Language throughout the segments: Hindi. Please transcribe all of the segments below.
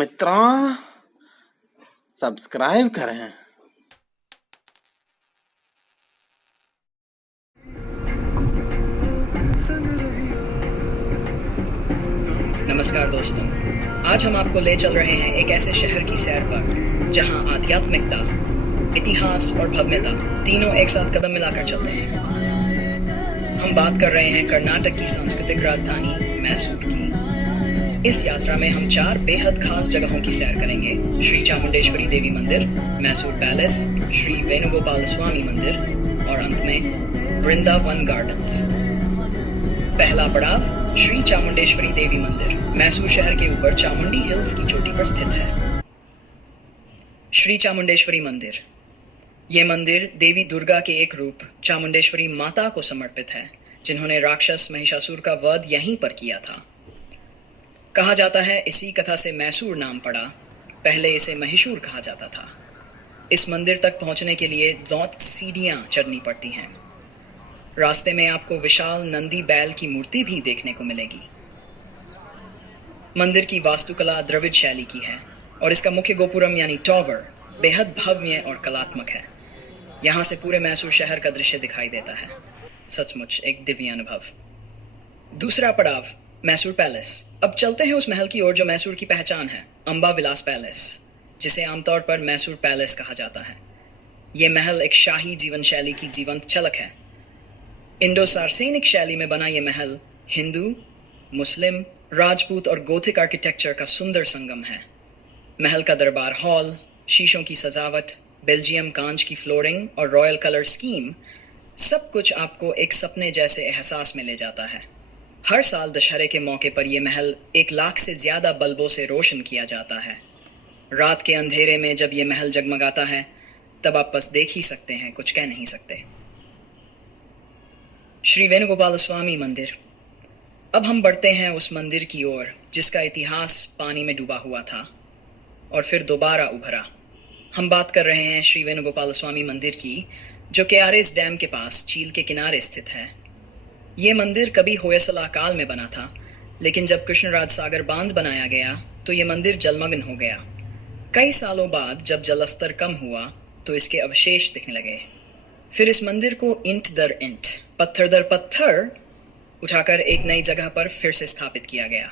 मित्रों सब्सक्राइब करें। नमस्कार दोस्तों, आज हम आपको ले चल रहे हैं एक ऐसे शहर की सैर पर जहां आध्यात्मिकता, इतिहास और भव्यता तीनों एक साथ कदम मिलाकर चलते हैं। हम बात कर रहे हैं कर्नाटक की सांस्कृतिक राजधानी मैसूर की। इस यात्रा में हम 4 बेहद खास जगहों की सैर करेंगे: श्री चामुंडेश्वरी देवी मंदिर, मैसूर पैलेस, श्री वेणुगोपाल स्वामी मंदिर और अंत में वृंदावन गार्डन्स। पहला पड़ाव श्री चामुंडेश्वरी देवी मंदिर मैसूर शहर के ऊपर चामुंडी हिल्स की चोटी पर स्थित है। श्री चामुंडेश्वरी मंदिर, ये मंदिर देवी दुर्गा के एक रूप चामुंडेश्वरी माता को समर्पित है, जिन्होंने राक्षस महिषासुर का वध यहीं पर किया था। कहा जाता है इसी कथा से मैसूर नाम पड़ा, पहले इसे महिषूर कहा जाता था। इस मंदिर तक पहुंचने के लिए 9 सीढ़ियां चढ़नी पड़ती हैं। रास्ते में आपको विशाल नंदी बैल की मूर्ति भी देखने को मिलेगी। मंदिर की वास्तुकला द्रविड़ शैली की है और इसका मुख्य गोपुरम यानी टॉवर बेहद भव्य और कलात्मक है। यहाँ से पूरे मैसूर शहर का दृश्य दिखाई देता है। सचमुच एक दिव्य अनुभव। दूसरा पड़ाव मैसूर पैलेस। अब चलते हैं उस महल की ओर जो मैसूर की पहचान है, अंबा विलास पैलेस, जिसे आमतौर पर मैसूर पैलेस कहा जाता है। यह महल एक शाही जीवन शैली की जीवंत झलक है। इंडो सार्सेनिक शैली में बना यह महल हिंदू, मुस्लिम, राजपूत और गोथिक आर्किटेक्चर का सुंदर संगम है। महल का दरबार हॉल, शीशों की सजावट, बेल्जियम कांच की फ्लोरिंग और रॉयल कलर स्कीम, सब कुछ आपको एक सपने जैसे एहसास में ले जाता है। हर साल दशहरे के मौके पर यह महल 1 लाख से ज्यादा बल्बों से रोशन किया जाता है। रात के अंधेरे में जब यह महल जगमगाता है तब आप बस देख ही सकते हैं, कुछ कह नहीं सकते। श्री वेणुगोपाल स्वामी मंदिर। अब हम बढ़ते हैं उस मंदिर की ओर जिसका इतिहास पानी में डूबा हुआ था और फिर दोबारा उभरा। हम बात कर रहे हैं श्री वेणुगोपाल स्वामी मंदिर की, जो केआरएस डैम के पास झील के किनारे स्थित है। ये मंदिर कभी होयसला काल में बना था, लेकिन जब कृष्णराज सागर बांध बनाया गया तो ये मंदिर जलमग्न हो गया। कई सालों बाद जब जलस्तर कम हुआ तो इसके अवशेष दिखने लगे। फिर इस मंदिर को ईंट दर ईंट, पत्थर दर पत्थर उठाकर एक नई जगह पर फिर से स्थापित किया गया।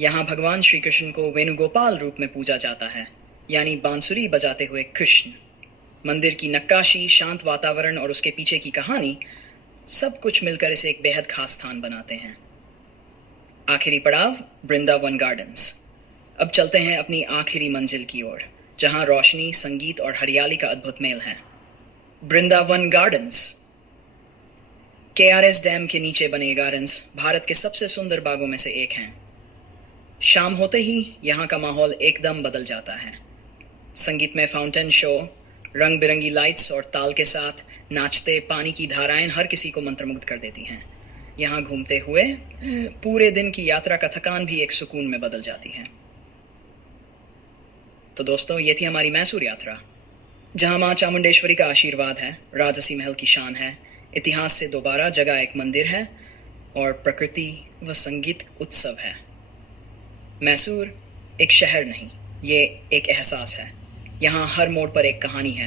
यहाँ भगवान श्री कृष्ण को वेणुगोपाल रूप में पूजा जाता है, यानी बांसुरी बजाते हुए कृष्ण। मंदिर की नक्काशी, शांत वातावरण और उसके पीछे की कहानी, सब कुछ मिलकर इसे एक बेहद खास स्थान बनाते हैं। आखिरी पड़ाव वृंदावन गार्डन्स। अब चलते हैं अपनी आखिरी मंजिल की ओर, जहां रोशनी, संगीत और हरियाली का अद्भुत मेल है। वृंदावन गार्डन्स। केआरएस डैम के नीचे बने गार्डन्स भारत के सबसे सुंदर बागों में से एक हैं। शाम होते ही यहाँ का माहौल एकदम बदल जाता है। संगीत में फाउंटेन शो, रंग बिरंगी लाइट्स और ताल के साथ नाचते पानी की धाराएं हर किसी को मंत्रमुग्ध कर देती हैं। यहाँ घूमते हुए पूरे दिन की यात्रा का थकान भी एक सुकून में बदल जाती है। तो दोस्तों, ये थी हमारी मैसूर यात्रा, जहाँ माँ चामुंडेश्वरी का आशीर्वाद है, राजसी महल की शान है, इतिहास से दोबारा जगह एक मंदिर है और प्रकृति व संगीत उत्सव है। मैसूर एक शहर नहीं, ये एक एहसास है। यहाँ हर मोड़ पर एक कहानी है,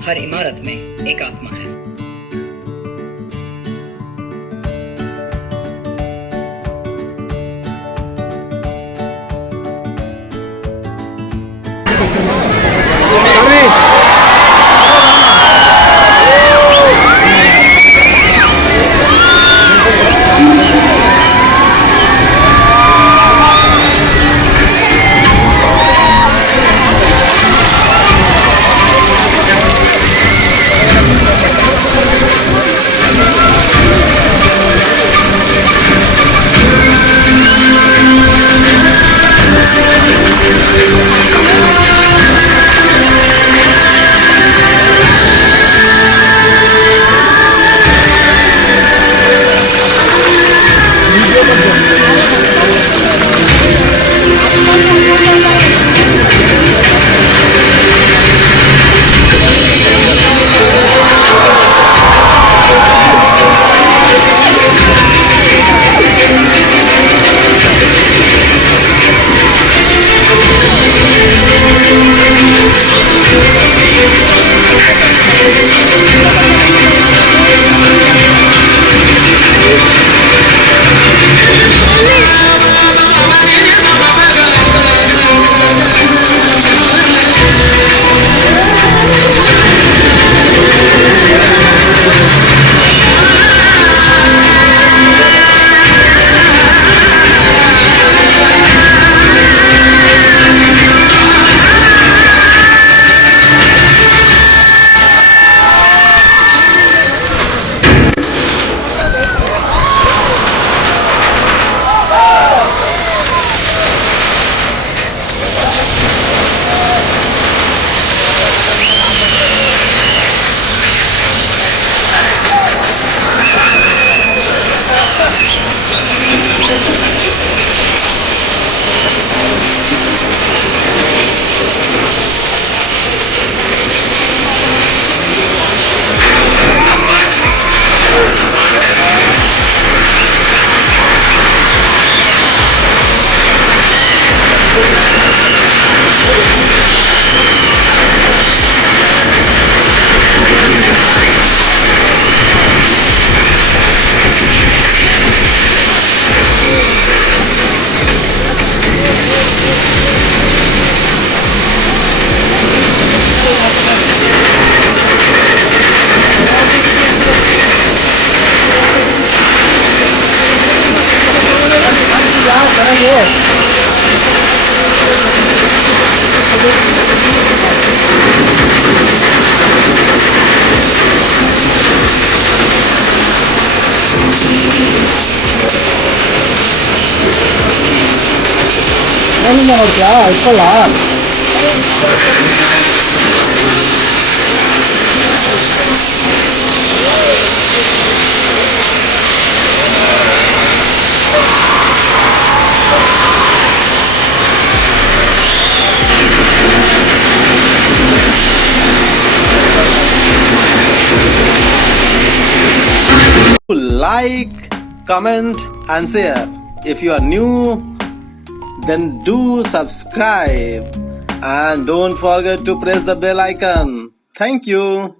हर इमारत में एक आत्मा है। ಏನಿಲ್ಲ ನೋಡ್ತೀಯಾ ಇಟ್ಕೊಳ್ಳ like, comment and share. If you are new, then do subscribe and don't forget to press the bell icon. Thank you.